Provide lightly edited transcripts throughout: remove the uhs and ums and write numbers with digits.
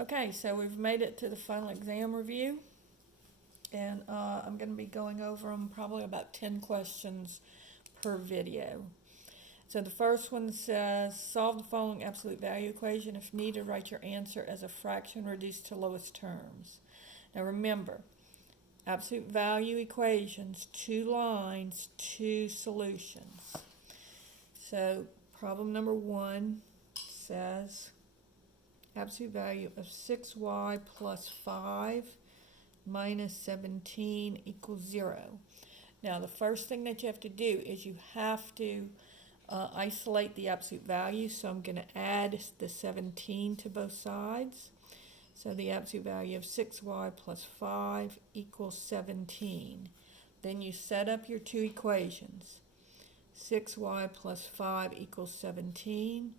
Okay, so we've made it to the final exam review, and I'm going to be going over them probably about 10 questions per video. So the first one says, solve the following absolute value equation. If needed, write your answer as a fraction reduced to lowest terms. Now remember, absolute value equations, 2 lines, 2 solutions. So problem number 1 says, absolute value of 6y plus 5 minus 17 equals 0. Now the first thing that you have to do is you have to isolate the absolute value. So I'm going to add the 17 to both sides. So the absolute value of 6y plus 5 equals 17. Then you set up your two equations. 6y plus 5 equals 17,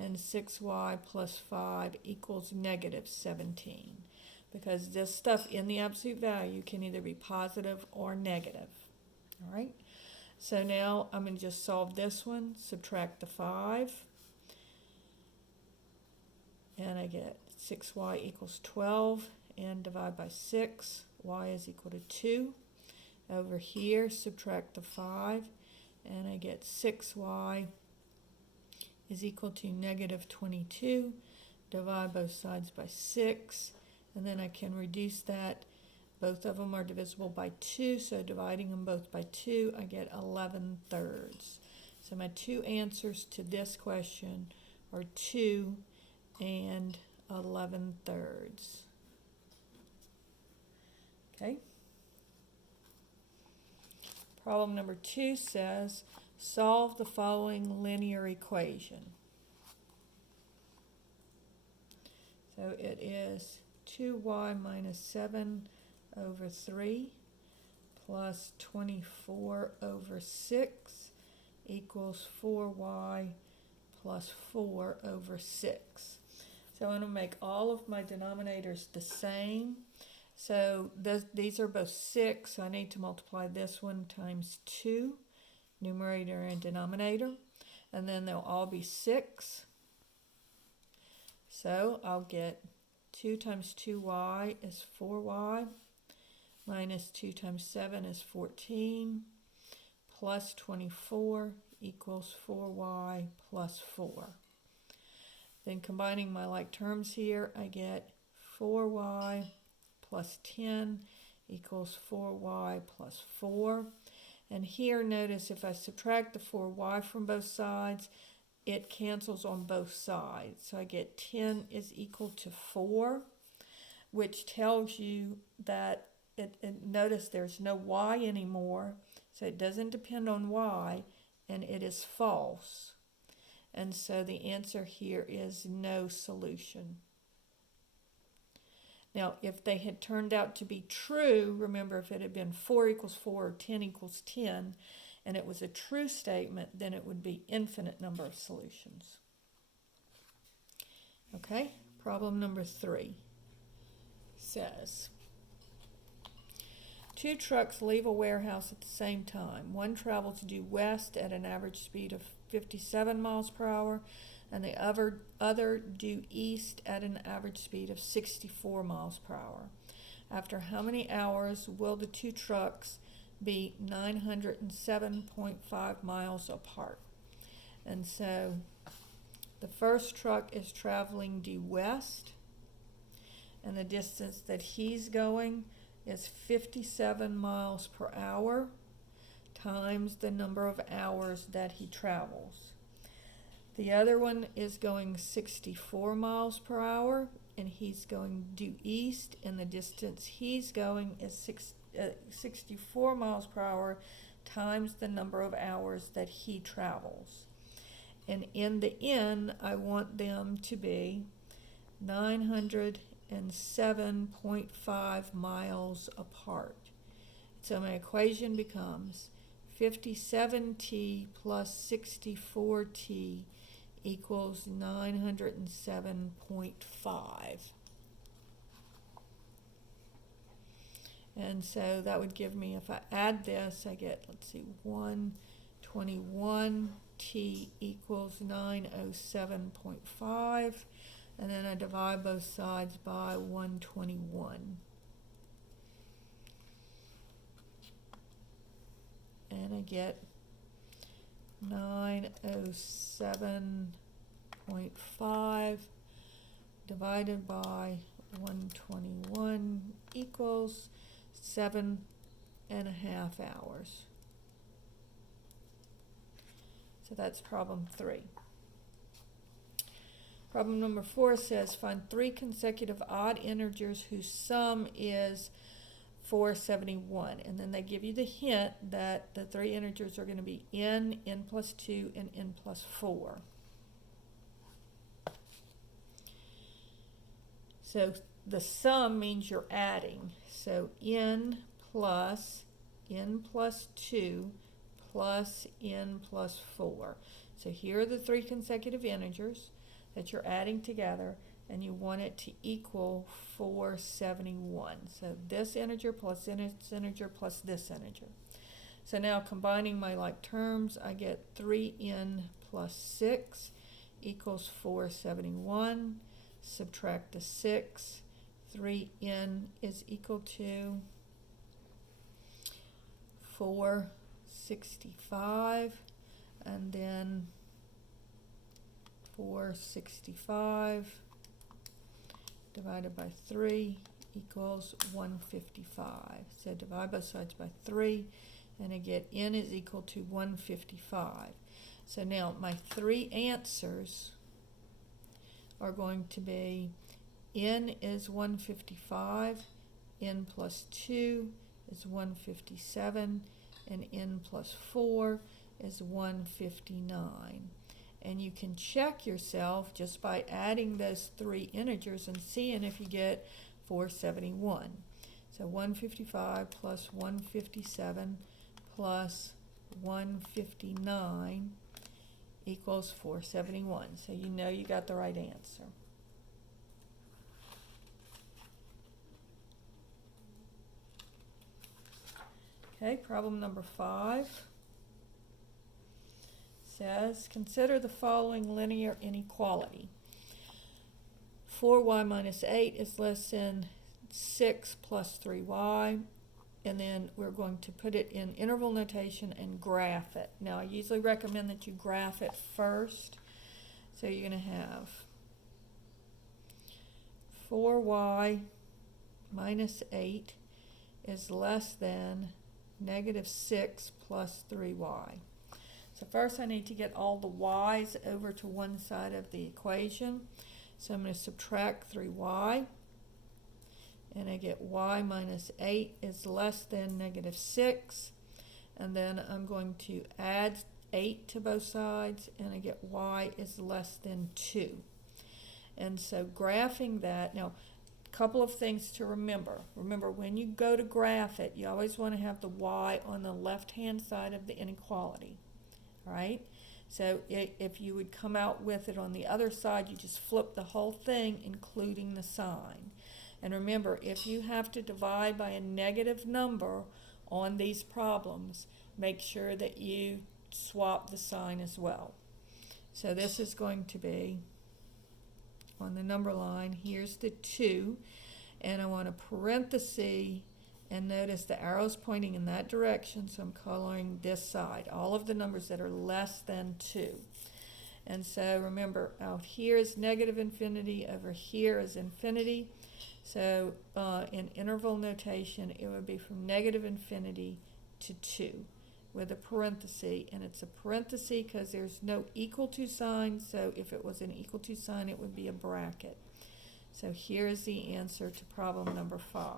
and 6y plus 5 equals negative 17, because this stuff in the absolute value can either be positive or negative. All right, so now I'm going to just solve this one, subtract the 5, and I get 6y equals 12, and divide by 6, y is equal to 2. Over here, subtract the 5, and I get 6y is equal to negative 22. Divide both sides by 6, and then I can reduce that. Both of them are divisible by 2, so dividing them both by 2, I get 11 thirds. So my two answers to this question are 2 and 11 thirds. Okay. Problem number 2 says, solve the following linear equation. So it is 2y minus 7 over 3 plus 24 over 6 equals 4y plus 4 over 6. So I'm going to make all of my denominators the same. So these are both 6, so I need to multiply this one times 2, numerator and denominator, and then they'll all be 6. So I'll get 2 times 2y is 4y, minus 2 times 7 is 14, plus 24 equals 4y plus 4. Then combining my like terms here, I get 4y plus 10 equals 4y plus 4. And here, notice if I subtract the 4y from both sides, it cancels on both sides. So I get 10 is equal to 4, which tells you that, notice there's no y anymore, so it doesn't depend on y, and it is false. And so the answer here is no solution. Now, if they had turned out to be true, remember if it had been 4 equals 4 or 10 equals 10, and it was a true statement, then it would be infinite number of solutions. Okay, problem number 3 says, 2 trucks leave a warehouse at the same time. One travels due west at an average speed of 57 miles per hour, and the other due east at an average speed of 64 miles per hour. After how many hours will the 2 trucks be 907.5 miles apart? And so the first truck is traveling due west, and the distance that he's going is 57 miles per hour times the number of hours that he travels. The other one is going 64 miles per hour, and he's going due east, and the distance he's going is 64 miles per hour times the number of hours that he travels. And in the end, I want them to be 907.5 miles apart. So my equation becomes 57t plus 64t equals 907.5. And so that would give me, if I add this, I get, 121t equals 907.5. and then I divide both sides by 121. And I get 907.5 divided by 121 equals 7.5 hours. So that's problem 3. Problem number 4 says find 3 consecutive odd integers whose sum is 471. And then they give you the hint that the 3 integers are going to be n plus 2, and n plus 4. So the sum means you're adding. So n plus 2 plus n plus 4. So here are the 3 consecutive integers that you're adding together, and you want it to equal 471. So this integer plus this integer plus this integer. So now combining my like terms, I get 3n plus 6 equals 471. Subtract the 6. 3n is equal to 465, and then 465 divided by 3 equals 155. So divide both sides by 3, and I get n is equal to 155. So now my 3 answers are going to be n is 155, n plus 2 is 157, and n plus 4 is 159. And you can check yourself just by adding those 3 integers and seeing if you get 471. So 155 plus 157 plus 159 equals 471. So you know you got the right answer. Okay, problem number 5 says, consider the following linear inequality. 4y minus 8 is less than 6 plus 3y, and then we're going to put it in interval notation and graph it. Now, I usually recommend that you graph it first. So you're going to have 4y minus 8 is less than negative 6 plus 3y. So first I need to get all the y's over to one side of the equation. So I'm going to subtract 3y, and I get y minus 8 is less than negative 6. And then I'm going to add 8 to both sides, and I get y is less than 2. And so graphing that, now a couple of things to remember. Remember, when you go to graph it, you always want to have the y on the left-hand side of the inequality. Right? So if you would come out with it on the other side, you just flip the whole thing, including the sign. And remember, if you have to divide by a negative number on these problems, make sure that you swap the sign as well. So this is going to be, on the number line, here's the 2, and I want a parenthesis. And notice the arrow's pointing in that direction, so I'm coloring this side. All of the numbers that are less than 2. And so remember, out here is negative infinity, over here is infinity. So in interval notation, it would be from negative infinity to 2 with a parenthesis. And it's a parenthesis because there's no equal to sign, so if it was an equal to sign, it would be a bracket. So here's the answer to problem number 5.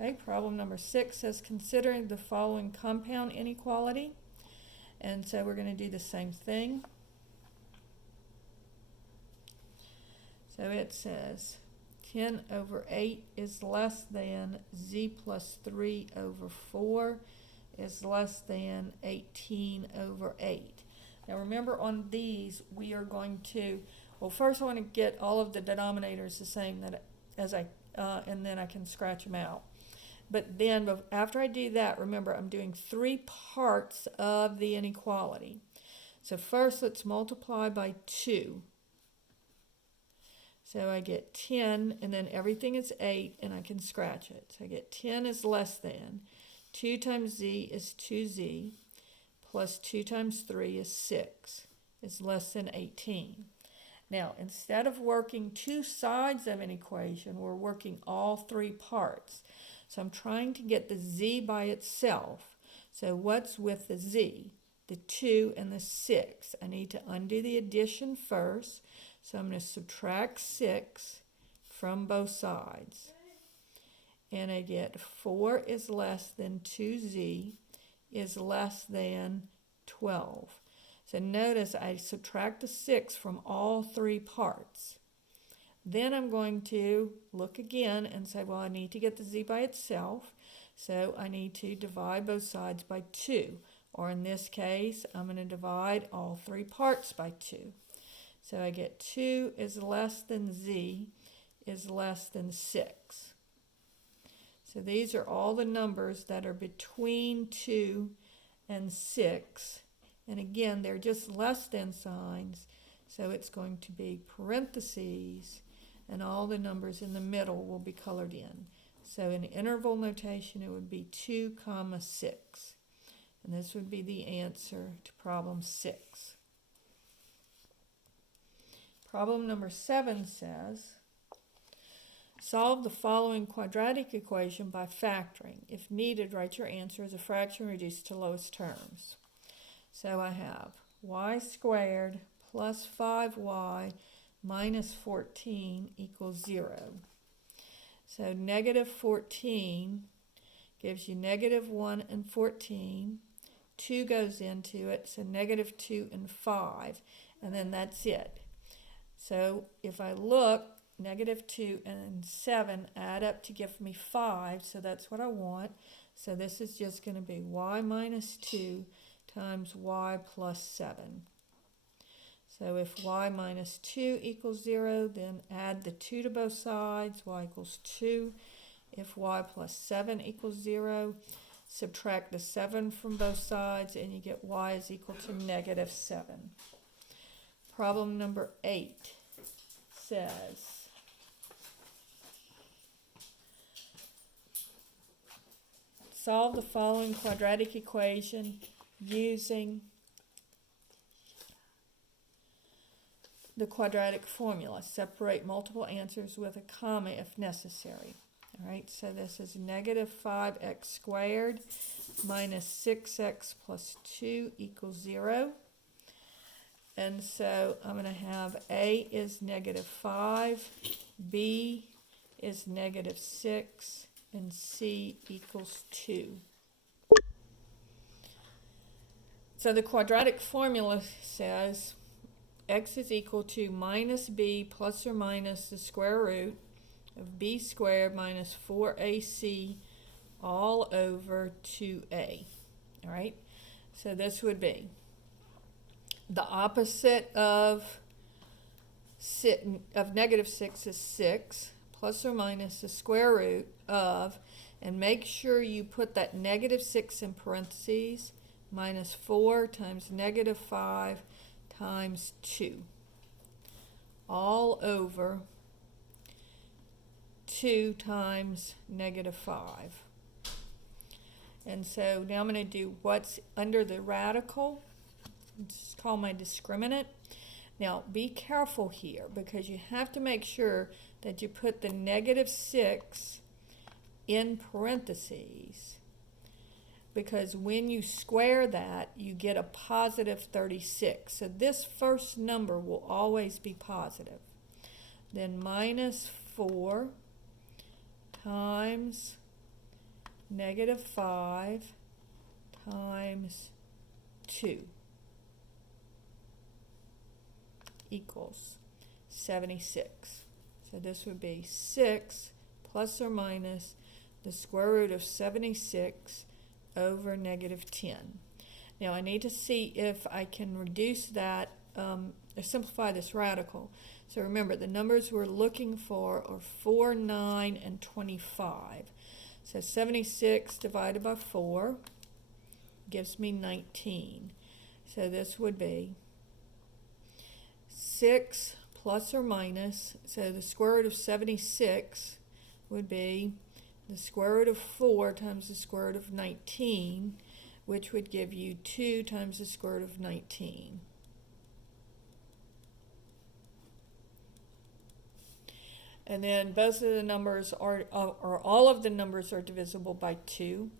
Okay, problem number 6 says considering the following compound inequality. And so we're going to do the same thing. So it says 10 over 8 is less than z plus 3 over 4 is less than 18 over 8. Now remember, on these we are going to, well, first I want to get all of the denominators the same that as I and then I can scratch them out. But then after I do that, remember I'm doing 3 parts of the inequality. So first let's multiply by 2. So I get 10, and then everything is 8, and I can scratch it. So I get 10 is less than 2 times z is 2z, plus 2 times 3 is 6, is less than 18. Now, instead of working 2 sides of an equation, we're working all 3 parts. So I'm trying to get the z by itself. So what's with the z? The 2 and the 6. I need to undo the addition first. So I'm going to subtract 6 from both sides. And I get 4 is less than 2z is less than 12. So notice I subtract the 6 from all 3 parts. Then I'm going to look again and say, well, I need to get the z by itself. So I need to divide both sides by 2. Or in this case, I'm going to divide all 3 parts by 2. So I get 2 is less than z is less than 6. So these are all the numbers that are between 2 and 6. And again, they're just less than signs. So it's going to be parentheses, and all the numbers in the middle will be colored in. So in interval notation, it would be 2, 6. And this would be the answer to problem 6. Problem number 7 says, solve the following quadratic equation by factoring. If needed, write your answer as a fraction reduced to lowest terms. So I have y squared plus 5y minus 14 equals 0. So negative 14 gives you negative 1 and 14. 2 goes into it, so negative 2 and 5, and then that's it. So if I look, negative 2 and 7 add up to give me 5, so that's what I want. So this is just going to be y minus 2 times y plus 7. So if y minus 2 equals 0, then add the 2 to both sides, y equals 2. If y plus 7 equals 0, subtract the 7 from both sides, and you get y is equal to negative 7. Problem number 8 says, solve the following quadratic equation using the quadratic formula. Separate multiple answers with a comma if necessary. All right, so this is negative 5x squared minus 6x plus 2 equals 0. And so I'm going to have A is negative 5, B is negative 6, and C equals 2. So the quadratic formula says x is equal to minus b plus or minus the square root of b squared minus 4ac all over 2a. All right, so this would be the opposite of negative 6 is 6, plus or minus the square root of, and make sure you put that negative 6 in parentheses, minus 4 times negative 5 times 2, all over 2 times negative 5. And so now I'm going to do what's under the radical. It's called my discriminant. Now be careful here, because you have to make sure that you put the negative 6 in parentheses, because when you square that, you get a positive 36. So this first number will always be positive. Then minus 4 times negative 5 times 2 equals 76. So this would be 6 plus or minus the square root of 76 over negative 10. Now I need to see if I can reduce that, or simplify this radical. So remember, the numbers we're looking for are 4, 9, and 25. So 76 divided by 4 gives me 19. So this would be 6 plus or minus, so the square root of 76 would be the square root of 4 times the square root of 19, which would give you 2 times the square root of 19. And then both of the numbers or all of the numbers are divisible by 2.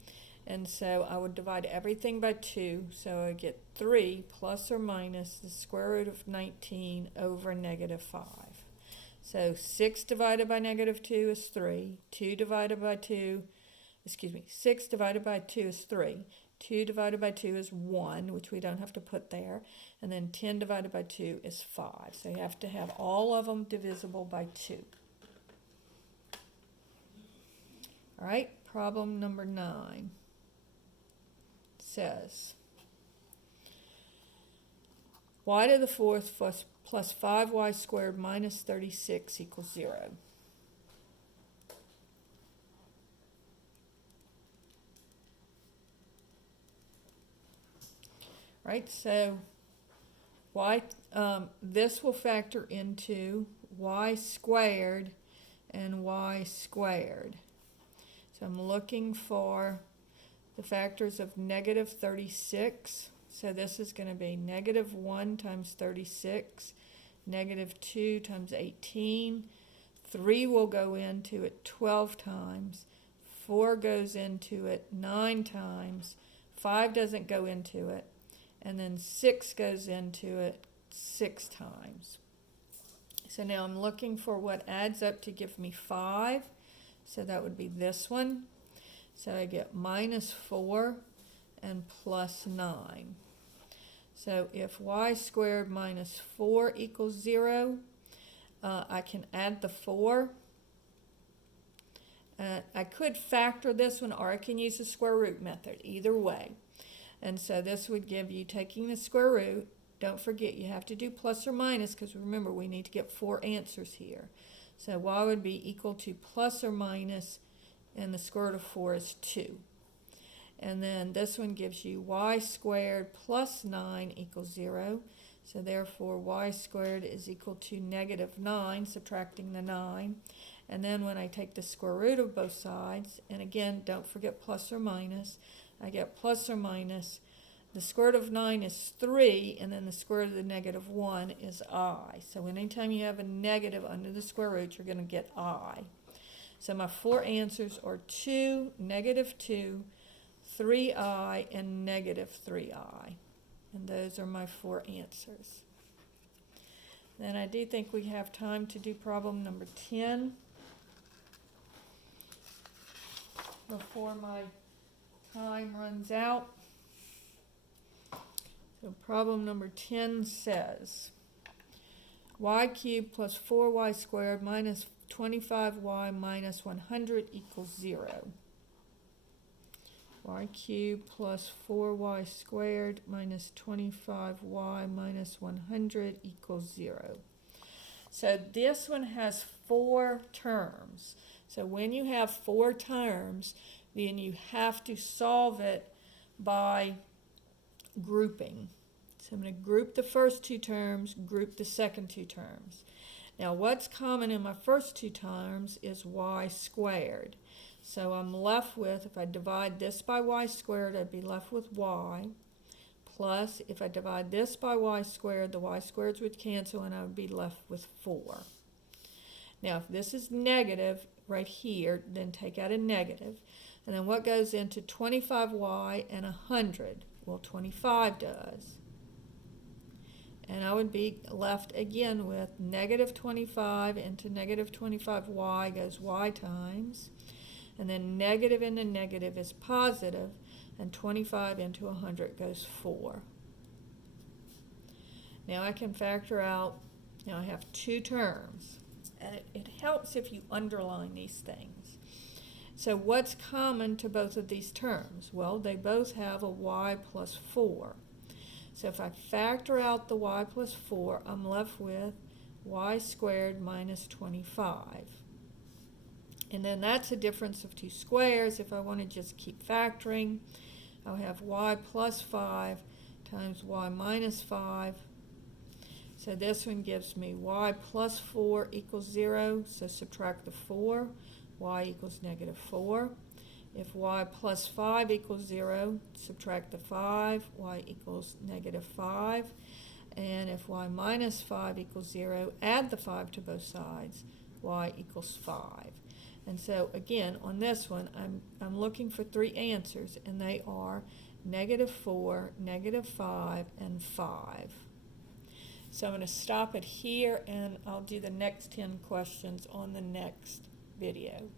And so I would divide everything by 2. So I get 3 plus or minus the square root of 19 over negative 5. So 6 divided by negative 2 is 3. 6 divided by 2 is 3. 2 divided by 2 is 1, which we don't have to put there. And then 10 divided by 2 is 5. So you have to have all of them divisible by 2. All right, problem number 9 says y to the fourth plus 5y squared minus 36 equals 0. Right, so this will factor into y squared and y squared. So I'm looking for the factors of negative 36. So this is going to be negative 1 times 36, negative 2 times 18. 3 will go into it 12 times. 4 goes into it 9 times. 5 doesn't go into it. And then 6 goes into it 6 times. So now I'm looking for what adds up to give me 5. So that would be this one. So I get minus 4 and plus 9. So if y squared minus 4 equals 0, I can add the 4. I could factor this one, or I can use the square root method, either way. And so this would give you, taking the square root, don't forget you have to do plus or minus, because remember we need to get 4 answers here. So y would be equal to plus or minus, and the square root of 4 is 2. And then this one gives you y squared plus 9 equals 0. So therefore y squared is equal to negative 9, subtracting the 9. And then when I take the square root of both sides, and again, don't forget plus or minus, I get plus or minus. The square root of 9 is 3, and then the square root of the negative 1 is I. So anytime you have a negative under the square root, you're going to get I. So my 4 answers are 2, negative 2, 3i, and negative 3i. And those are my 4 answers. Then I do think we have time to do problem number 10 before my time runs out. So problem number 10 says y cubed plus 4y squared minus 25y minus 100 equals 0. Y cubed plus 4y squared minus 25y minus 100 equals 0. So this one has 4 terms. So when you have 4 terms, then you have to solve it by grouping. So I'm going to group the first 2 terms, group the second 2 terms. Now what's common in my first 2 terms is y squared. So I'm left with, if I divide this by y squared, I'd be left with y, plus if I divide this by y squared, the y squareds would cancel and I would be left with 4. Now if this is negative right here, then take out a negative. And then what goes into 25y and 100? Well, 25 does. And I would be left again with negative 25 into negative 25y goes y times. And then negative into negative is positive, and 25 into 100 goes 4. Now I can factor out, now I have 2 terms. And it helps if you underline these things. So what's common to both of these terms? Well, they both have a y plus 4. So if I factor out the y plus 4, I'm left with y squared minus 25. And then that's a difference of two squares. If I want to just keep factoring, I'll have y plus 5 times y minus 5. So this one gives me y plus 4 equals 0, so subtract the 4, y equals negative 4. If y plus 5 equals 0, subtract the 5, y equals negative 5. And if y minus 5 equals 0, add the 5 to both sides, y equals 5. And so again, on this one, I'm looking for three answers, and they are negative 4, negative 5, and 5. So I'm going to stop it here, and I'll do the next 10 questions on the next video.